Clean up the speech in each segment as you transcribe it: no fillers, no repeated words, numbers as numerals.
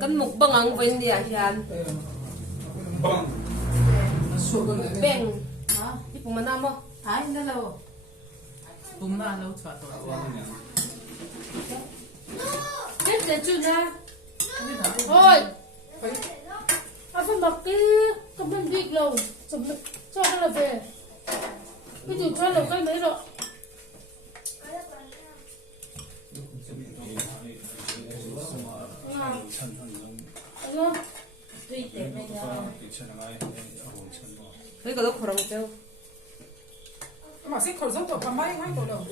Kan mukbang ba hindi yan? Bang. Beng. Ipumana mo. Ay, dalaw. Pumanaw sa to. Chết chú na. Thôi. Phải mặc cái bên vịt lầu. Cho nó là về. Bây giờ cho lầu cái mấy rồi. Alo. Cái đó khổ lắm đâu. Mà sẽ khởi dốc tổ cả máy ngay tổ đầu.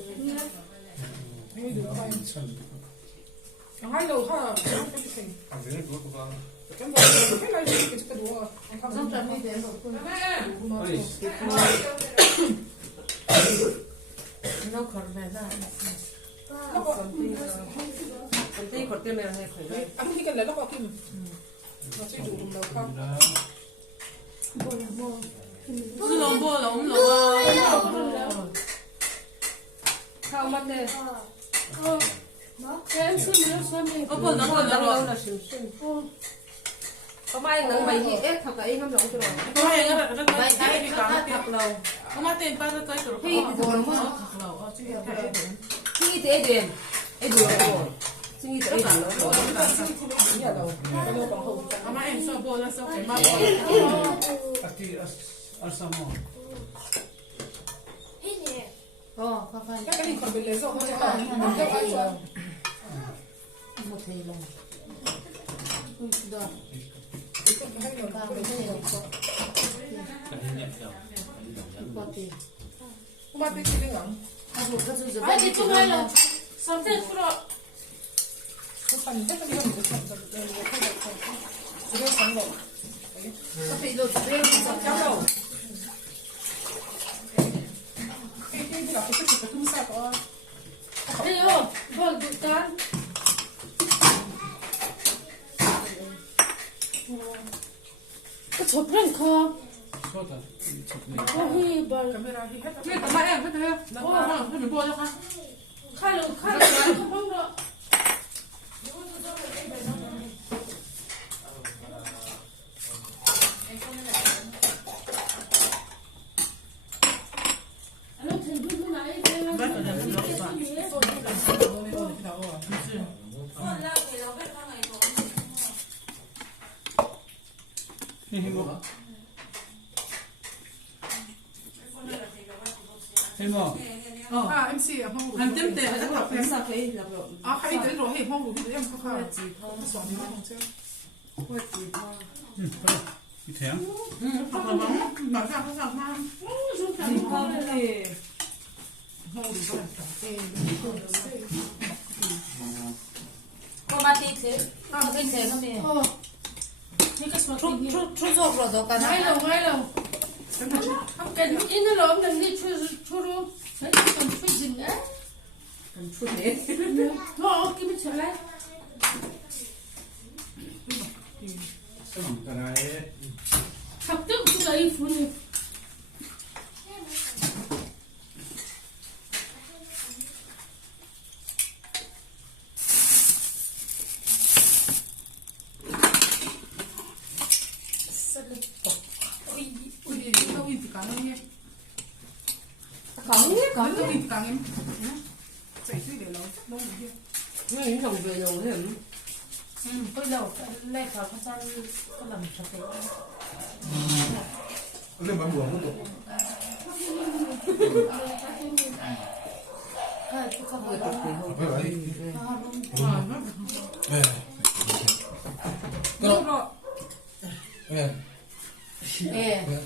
Ngay được bay. Ngay đầu ha. Cái này cái đùa. Không cần đi đến rồi. Nó còn về ra. Còn tí còn tiêu mèo hay khổ đấy. Ăn khi cái này nó vào kim. Nó sẽ đủ đầu không? Bố là Khao mắt đây. Em xin đi. bố nó Là xỉu xỉu. Có mai nắng mày gì ép thật là em không rõ cho rồi. Có hay nó rất Đây cái đi cả thật lâu. có mà tiền ba cái rồi. Khi buồn quá. Thật lâu. Chứ phải đúng. Khi thế đền. Em buồn rồi. Khi thế đền nó rồi. Ama em so bola so cái mà. Aqui asamo. Phải. Cái này còn bị lấy rồi. Một thì lần. Được. Mà tiền gì nữa? Ai đi chung ai là Xong thế chú rồi. Không phải nhất là mình sẽ sáng lộ. có bị lột lên Cháu đầu. Cái là cái sức của chúng ta có. Đây rồi. Vâng, tụi can. Cái chụp lên kho. Sota. Ôi, bà. Camera thì hết. Cái cả máy em có thấy không? Nó mình bôi cho khăn. Khai lửa không không được. Lúc thì lúc nãy Bắt đầu làm nó soạn. Himo. Himo. À em xì à không. Anh tiếp tiền rất là phèn. À hay cái rồi hay không đủ em có khai. Soạn đi không chứ. Đi thèm. Hoặc là bóng bảo sao không sao mang. Có ba tí thế. Cái thế không đi. Chút rộp rồi rồi cả ngay lâu. Cái in nó lắm đừng đi chú luôn. Đấy còn chút gì nữa. Cần chút thế. Nó cái bên trở lại. Cái này. Học tức chú lấy phụ nữ. Có cái gì càng em. Chạy suy để nó chắc đâu được. Nó trồng về rồi thế. Bây giờ lên vào cái chân có làm sao thế. Lên bán buồng cũng được. Không người tục thì không.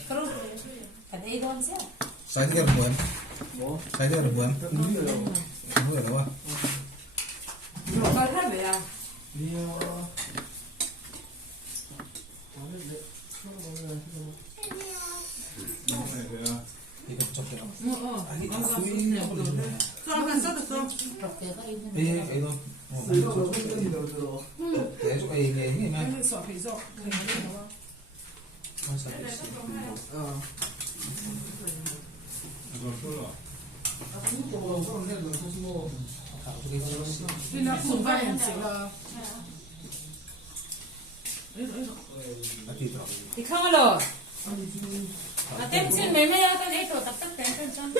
Kalau ada idon sih. Saya tiga ribuan. Saya tiga ribuan. Kamu ya apa? Kalau ada ya. Iya. Ikut cocok ya. Iya, itu. Để cho cái nghề như này. Cái sọ phải rọ. Không sao. Thì là phụ vai em sẽ là 뒤다. thì không có rồi tem xin mấy mấy con ấy rồi tập tất cả con chân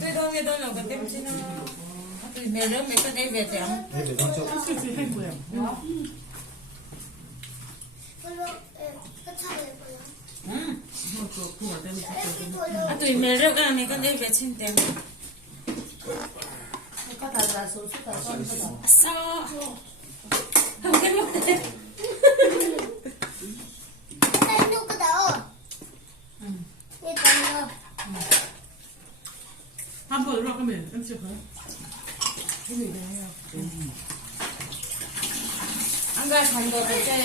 tôi đâu nghe đâu là cái tem xin nó tôi mẹ lớn mấy con ấy về chẳng 네, 왼쪽. 쓸쓸 행보야. 이거 구워 때문에 tôi mẹ lớn à mấy con ấy về xin tiền có tài là số tài con có tài sao không cái lúc đấy 한번 올라가면 깜짝 놀라. 이거 이래요. ăn gà thành đồ cái chơi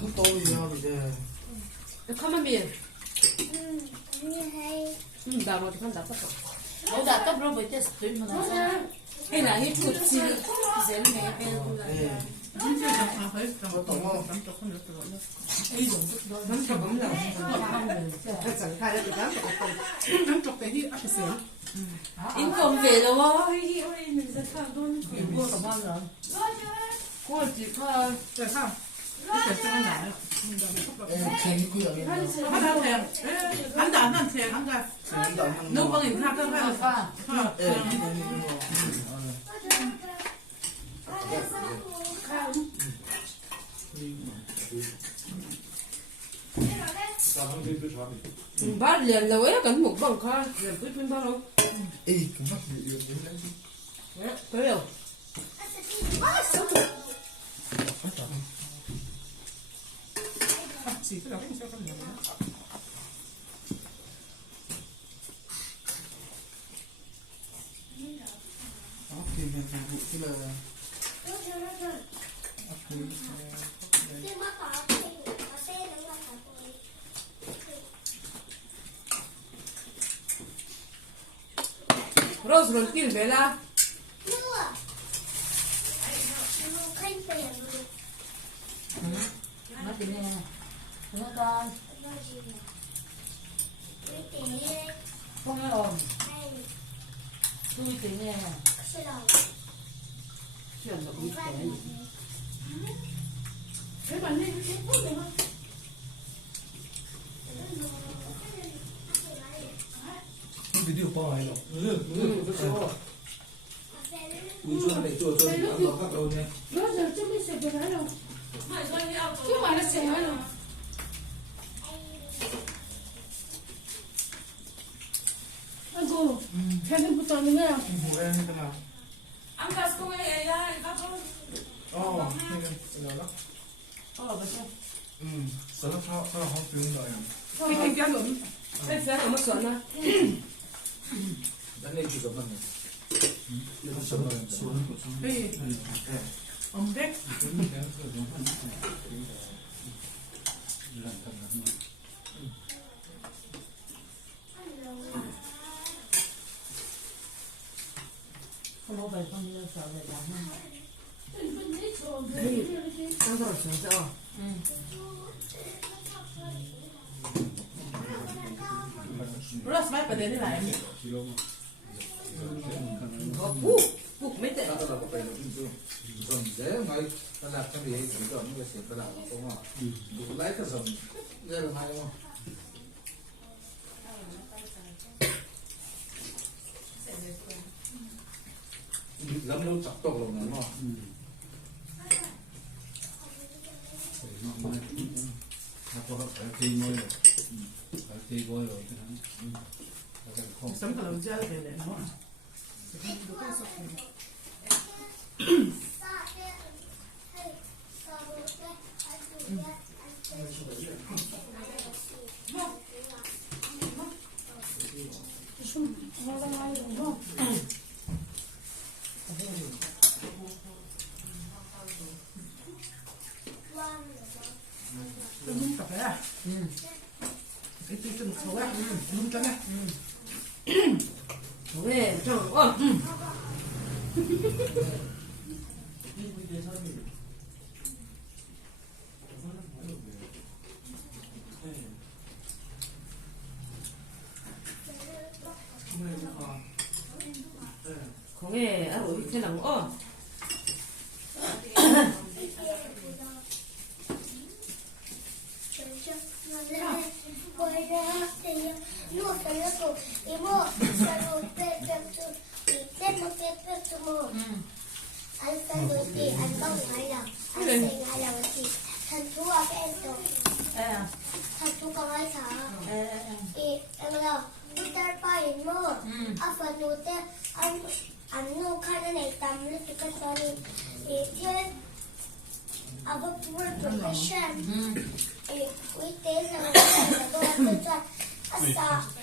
큰 떠오르냐, 이제. không biết bà một con đập nó đã cấp rồi với chết tuyến mà nó ra hay là hết cục gì dễ mẹ bên 네. 진짜 아, 맛있다. 어떤 거? 남쪽 손 넣었어. ấy rồi 남쪽 없나? 남쪽 대기 앞에 있어요. in công về rồi mình sẽ không luôn mua cả bao giờ cô chỉ có 자, 사. 이렇게 생각 나요. 재밌고요. 하나 태. 안다 안 태. 안 가. 너 방에 하나 가. 하. 예, ba liền là ấy cần một bằng kha liền quyết bên bao đâu 에이, 금방 이거 tới đâu 같이 그래. 시작하면 오케이, 그냥 Rose rồi kia về la nó thì nè nó con không có ồn tôi thì nè chuyện là bị trẻ thế bạn nên cái phút được không? 드디어 오빠가 아니라. 우리 주한테 저 한번 갔다 오네. nó giờ chưa biết sẽ phải đâu chứ mà nó sẽ đâu 아이고 배는부터 하는 거야 뭐야, 얘들아. ăn gà cô ấy ra các con 이거 썰어 하고 주는 거야. 이렇게 한 놈이. sẽ sẽ ở một xuân à 난 얘기 좀 하네. 이거 썰어. 네. 엄백. không có về không như sợ về lắm ăn rồi sướng chưa 플러스 마이크 되는 거 아니야? có bút bút mấy tệ 나가라고 빨리 좀 무서운데 많이 나락 좀 얘기 좀 하는 거 있을 거라. 고마. 누구 라이트 좀 내려 놔요. lắm lâu chọc tộc rồi mà sống cả lòng chơi để nó. 좀 카페야. 이때 좀 좋아. 좀 짜네. về trời có nghe ở rồi thế nào nữa thành thua cái em tổ thành thua con ấy thở em là Peter Pan mơ à phần đầu tiên anh nô khai này tầm lên cái con thế à vợ vợ profession uy tín là tôi tôi cho asa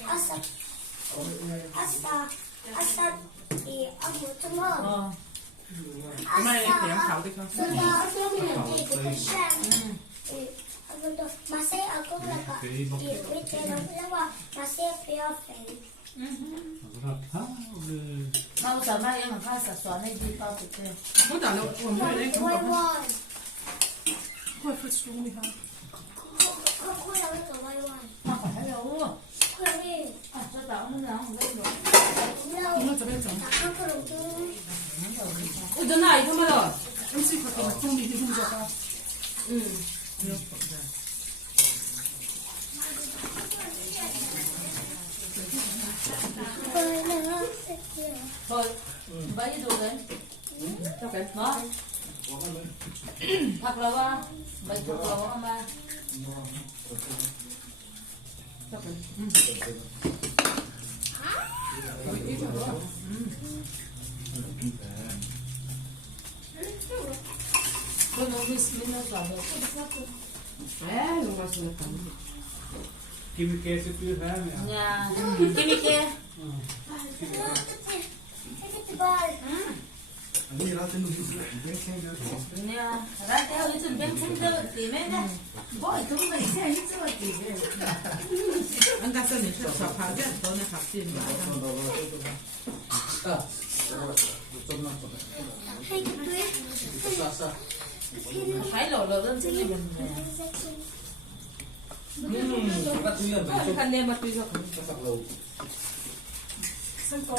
ông một mơ Mai em phải khảo đi không? Mà sẽ ở cũng là có biết cái đó là mà sẽ phải phải mau giờ mai em khai sản xuất này đi bao nhiêu tiền Không trả đâu, còn mai đấy không quay có. quay Quay phải xuống đi ha. không là cái kiểu quay quay mà phải đâu quay đi à cho tao nó nào không lên rồi lâu Nó cho bên trong. không có đầu tư ôi cái này thôi mà rồi Em xin phải có chung đi thì không được đâu. thôi bấy đủ đấy cho cái nó thật là ba bấy thật là ba ba cho cái Con non mi non so, Non va sulle tante. Kim sẽ cứ thế này. nhà cái gì kia Anh đi ra trên núi bên xem nữa. nhà ra theo cái từng bên không được thì mấy đấy bội chúng mình sẽ hết rồi thì Anh ta sẽ nhận cho phá diện tôi này học tiền mà. phải lộ lộ lên trên mình Bắt tuy là có khăn đêm mà tuy rồi bắt đầu. Xem có.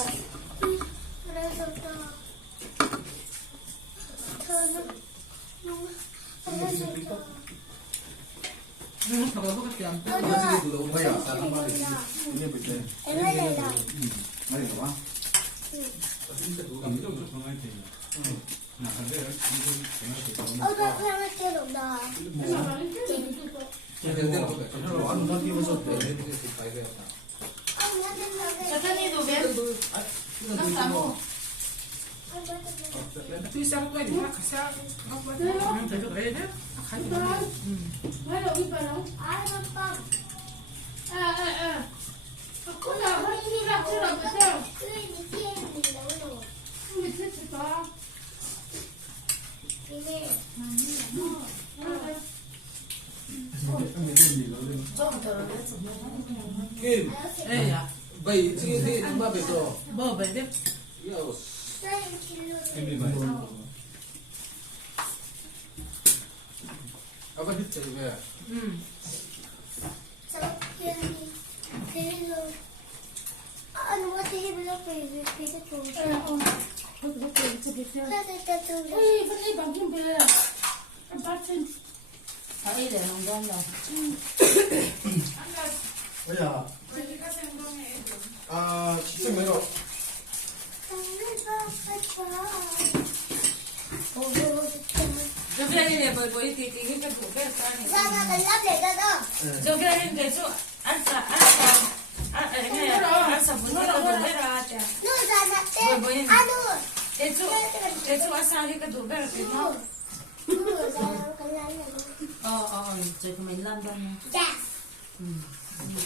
Nhưng mà có cái tiền. Bắt đi từ đầu bây giờ sao không bao giờ. Ini betul. em lấy này là Mari kawan. Cảm động cho anh thì. Nah, ada ô tô theo cái kia đồng đò Jadi dia kalau anu nanti masuk dia dia pakai dia. ông nhớ đến là cho cái đi đồ bên nó sao mua Tuy sao quay thì khác sao? Nó quay. Mình thấy được đấy đấy. Khá là. mấy đồ đi vào đâu ai nó con cũng là hơi như là chưa được theo cứ đi kia mình đâu rồi mình thích thì có đi về cho một tờ đấy Kim, Ê à. bayi sini ni nama betul. Bơ về đấy. Yes. đây kilo Ini baik. Apa hit saya ya? sau kia đi kilo anh mua thì bây giờ phải cái chỗ không có tiền cho biết theo ta ui vẫn đi bằng kim về em bắt trên thấy để lòng con rồi Bây giờ. Chính mấy độ? cho cái này bởi thì cái thủ cái này ra ra cái lắp để ra đó cho cái này chỗ ăn cái này ăn sập bún cái đồ cái ra chả nu ra nè tên anh nu cái chỗ ăn sao cái đồ cái cái nó nu ra cái lá này chơi của mình làm ra nha dạ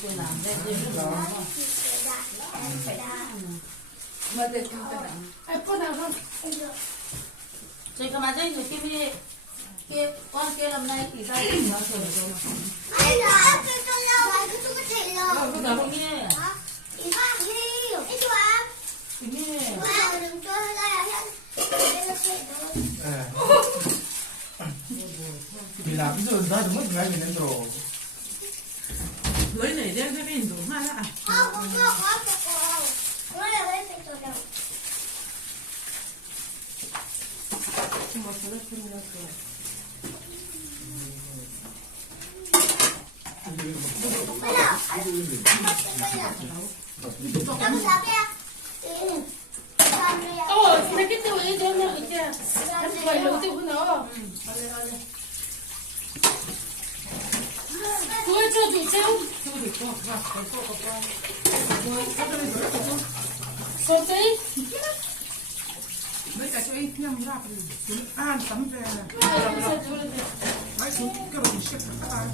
tôi làm đây đây nó mà để chúng ta làm em có nào không chơi cái mà chơi người kia con kia làm này thì ra thì nó chơi được rồi anh là cái con lâu cái chú có thể lâu không có không nghe ý ba đi cái chú ăn nghe wow đừng cho nó ra đây là chuyện đó Thì làm ví dụ ra được mất ngay mình nên rồi. Lấy này đem cái bên đủ hai ạ. không có quá cái cô nó là cái chuyện đâu mấy cái tiêu ấy cho nó kìa ăn quầy lẩu tiêu của nó chú ơi cho chị xem có tí mấy cái chỗ ấy nhầm ra thì ăn tắm về mấy cái đồ shit các bạn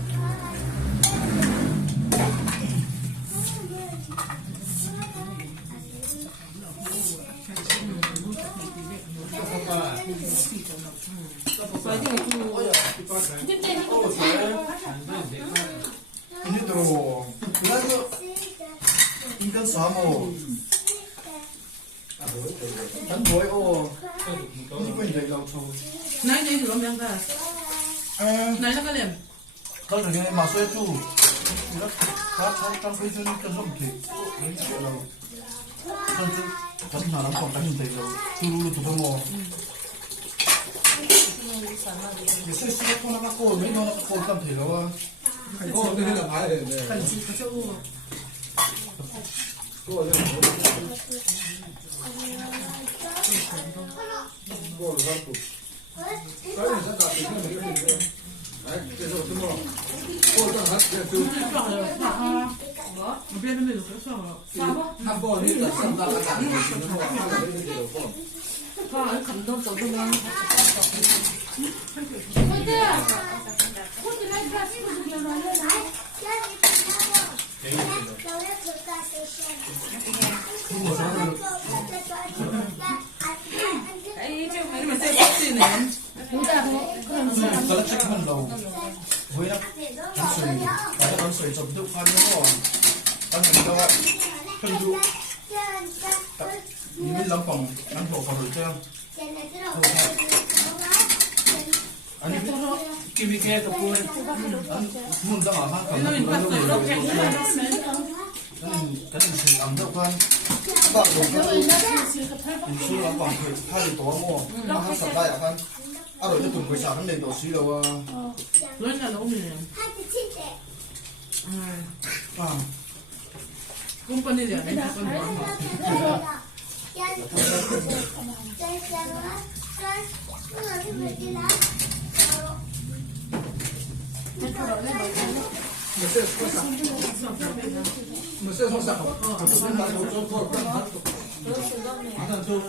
ini terus ikan samo bánh bội ô ini quên dậy lâu thôi nãy thì làm gì cả nãy nó cái liền đó là cái mà xoay chu nó khá trong cái chân cái rộng thì đấy chuyện lâu chân chân chân nào lắm còn đánh dậy lâu chu lu tụi nó cái xoay xoay con nó cô mấy nó cô cầm thể lâu à cô đây là phải để cần gì có chỗ cô đây cô là cô cái này rất là tình người đấy cái rồi tôi mua cô đang hát cái tôi biết nó được cái sao tham cô đi là xong ra cả cái gì nó mua cái gì đâu cô có cầm đâu tôi không ôi kìa ôi chị này ra xin được nhiều nói lên này nhưng mà xem gì này cái chiếc khăn lâu với nó con sưởi chụp được phan nữa rồi con mình cho phân du mình làm phòng làm hộ phòng rồi chưa anh kimi kia tập vui anh muốn ra mà mang cầm nó rồi cái này thì làm được hơn các bạn dùng cái mình xưa làm bằng thời thay tổ mua mà hắn sập lại à à rồi cho tụi người xả nó lên tổ xí đâu lớn là nó mình à cũng phân đi rồi đấy là con mà sẽ có sao mà sẽ có sao tôi nói tôi thôi tôi hát tôi tôi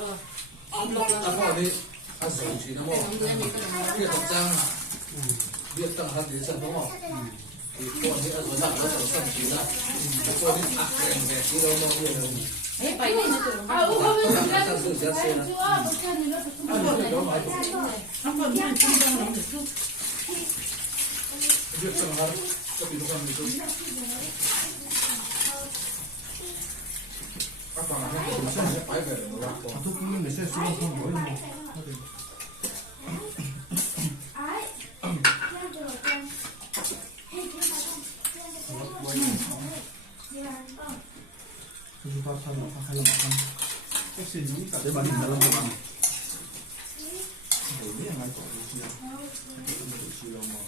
lúc là có đi ăn sầu chỉ nó mua cái tập trang biết tăng hát đến sân đúng không thì con thì ăn rồi đặt nó sầu chỉ là con đi ăn về cái đâu nó nhiều đâu à ủa không biết gì đấy chưa một cái gì nó không còn mình không đang làm được chút biết tăng hát có bị lúc nào mình các bạn hãy sẽ phải về nó tôi cũng người sẽ xuống không nổi luôn chúng ta thay một hay là một con cái gì cũng cả để bạn nhìn ra làm cái bằng để biết ngày còn gì đâu mà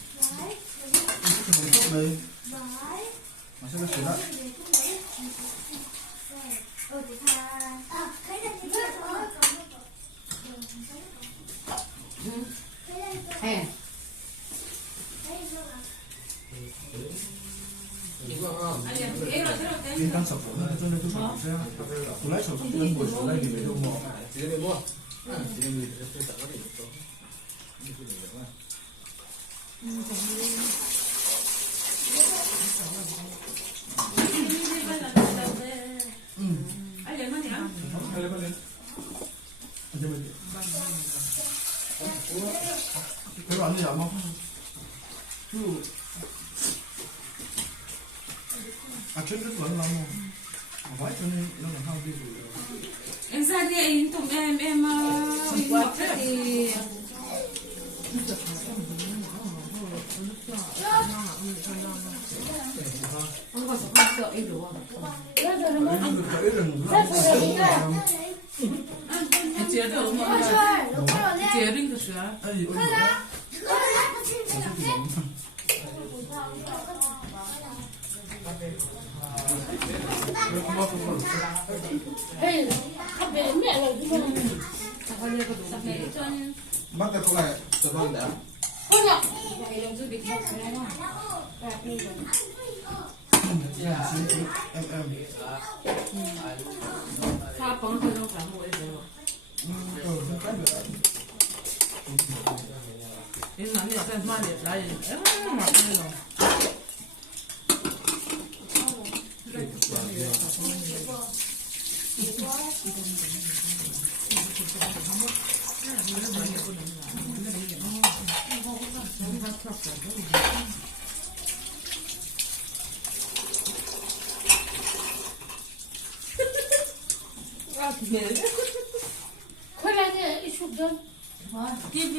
cái này tốt đây mà sẽ có đó Liên đang sập vốn cho nên tôi phải xe tôi lấy sổ sập lên buổi sổ đây thì lấy đâu mà chỉ để mua chỉ để mình sẽ tạo cái gì đó như thế này đó cái đoạn như vậy không chứ à trên cái đoạn làm không phải cho nên nó làm không đi rồi em ra đi anh tụi em học thì không có sợ em đủ không? Chị được mà chị đừng có sợ. Hey, không về mẹ rồi đúng không? Mắc cái này cho con đã. Thôi nhở? Ini nanti akan mana lain. Khơi ra nhé, ít chụp đơn. TV.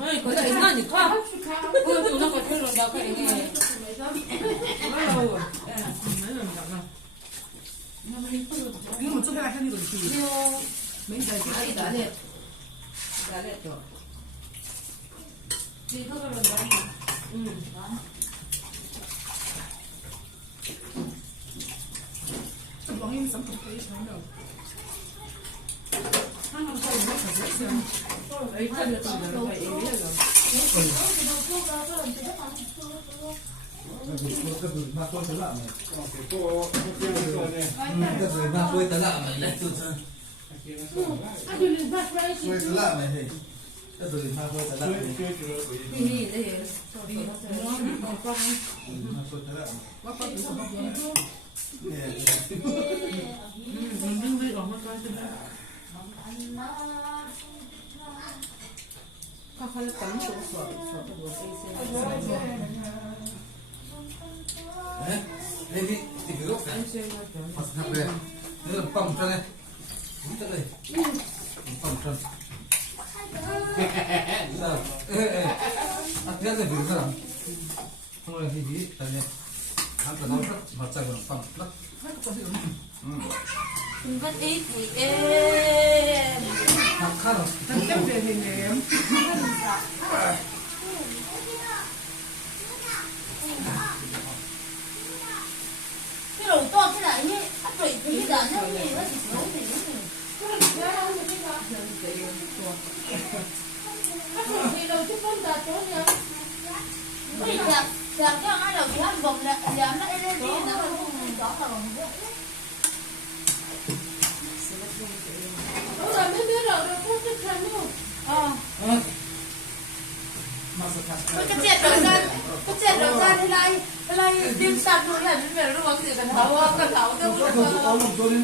Ơi, có cái gì không? Ôi, nó có thể rồi đâu cái này. 이거 뭐 쪽에다 하는 거지. 맨날 아니, 나래. 나래 또. 이거 그런 거 아니야? 응. 좀 멍이 좀 되게 잘한다. 하나 더 이거 가져왔어요. 일단은 좀 내가 얘기해요. Cái từ ma tôi tới lạ này. Cái cô kia một rồi này. Cái từ ma tôi tới lạ này. Từ từ. Anh đi lên bắt ra Tôi tới lạ này thì. Cái từ ma tôi tới lạ này. TV để Ma tôi tới lạ này. Đấy, đây đi, thì cái gốc này. Mặt thật đây. Đây là bông chân này. Đúng chân này. Bông chân. Sao? À, thế là việc sao? Không là gì tại vì hắn ta nói rất mặt trời còn bông lắm. Rất ít thì em. Thật khá là. Chắc về thì em. Cái đầu to thế này nhé, áp rồi thì đã nó gì nó chỉ nói thì thì đầu chút con đặt chỗ nhá. bây giờ cái ai đầu thì ăn bồng là làm nó lên đi nó không rõ là bằng vậy. Ông là mấy đứa rồi có thích ăn không? Cái chuyện đầu ra thế này tim sạt luôn là những người nó bằng gì cần thấu Tôi có một tôi đi.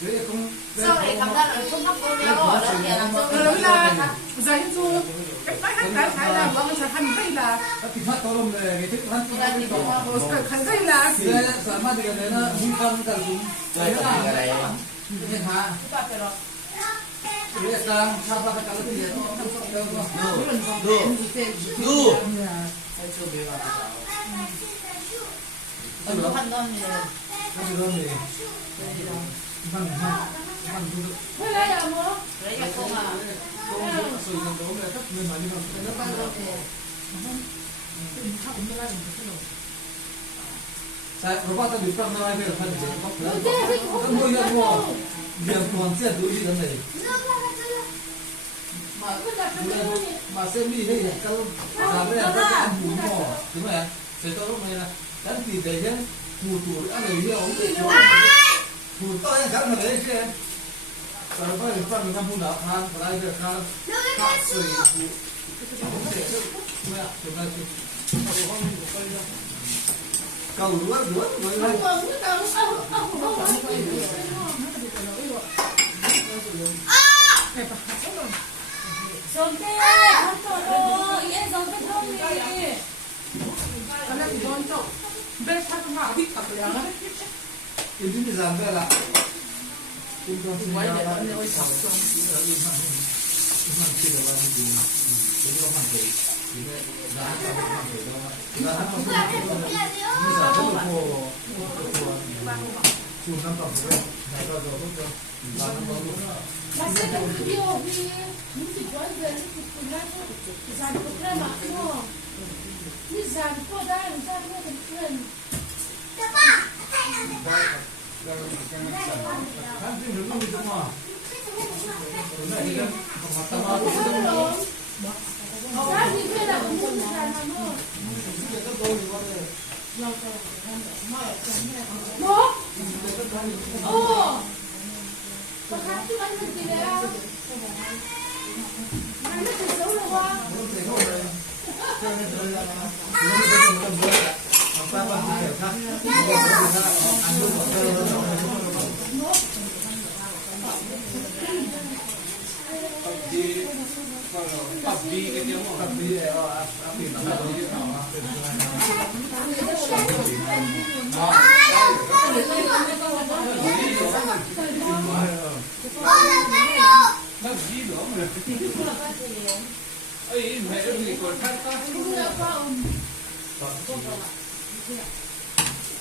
Thế không. sau này cầm ra là không hấp cô đeo ở đó kìa làm cho 그러면 자인 주 빨간 먹으면 한가이라 Thì phát có đồng này, cái thức hắn cũng đã đi bỏ. 한가이라 Thì đây là sản mà thì cái đấy là hung phong cả chúng. Đấy là cái này. Thế hả? Cái này là sao phát cái gì đó không xong đâu mà. nó phân non thì Không được đâu này. Khơi ra nhà mua. đấy là không à Sai, nó bắt tao bị phân nó ai bây giờ phân gì nó có mua ra mua. Việc còn chết đối gì đó này. Mà xem đi đây là câu là bây giờ các ăn bún bò đúng rồi ạ. Thế tôi lúc này là đánh thịt đấy nhá. Mù tủ ăn đầy nhiều mù to là các mà đấy chứ. Rồi bây giờ phân mình làm đảo than, và đây là than hạt sủi mù. Cầu lúa mới lên. giống thế không to đâu yên giống cái thông đi 하나 이번 쪽 배 타고 막 어디 갔어요? Cái gì làm đây là 와이 내가 언니 어디 갔어? Mas você não queria ouvir muito igual a ele, que não sabe o que é mais, não sabe podar, não sabe o que é. 한팀 몇명 있잖아. Sao thì thế là cũng không ra mà mua. Bố. Ồ. Có khác chứ anh gì đấy à? Anh nó tự xấu rồi quá. PUBG cái tiếng mà PUBG này PUBG nữa mà ấy mẹ nó bị còn khác ta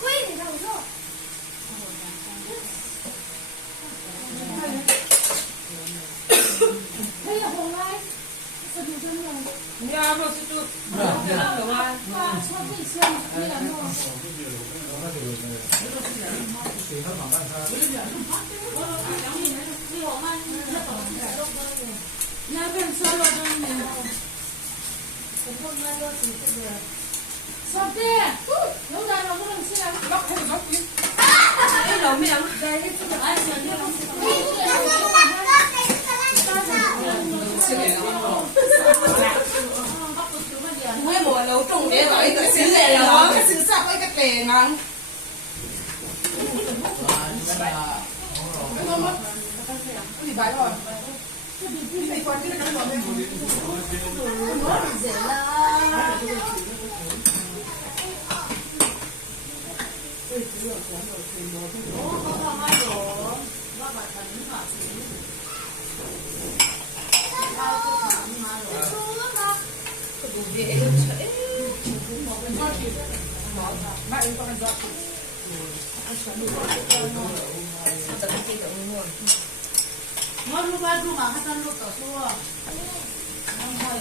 Quên rồi rồi. Đây là hồ lai. Sao được chân rồi? nhà mà sẽ chút được mà Và cho cái xem như là nó. Nhà bên solo đó nè. Sao thế? Lúc này nó không xem. lắc hay lắc đi ấy là miệng Đây cái thứ ai xem như không mới mùa nấu trùng để rồi cái xứ này là cái xứ sạc với cái kề ngang cái gì bài rồi cái này quan cái này còn đây dễ là mẹ con ăn giọt ngon lúc ba lúc mà hát ăn lúc tao xua ngon thôi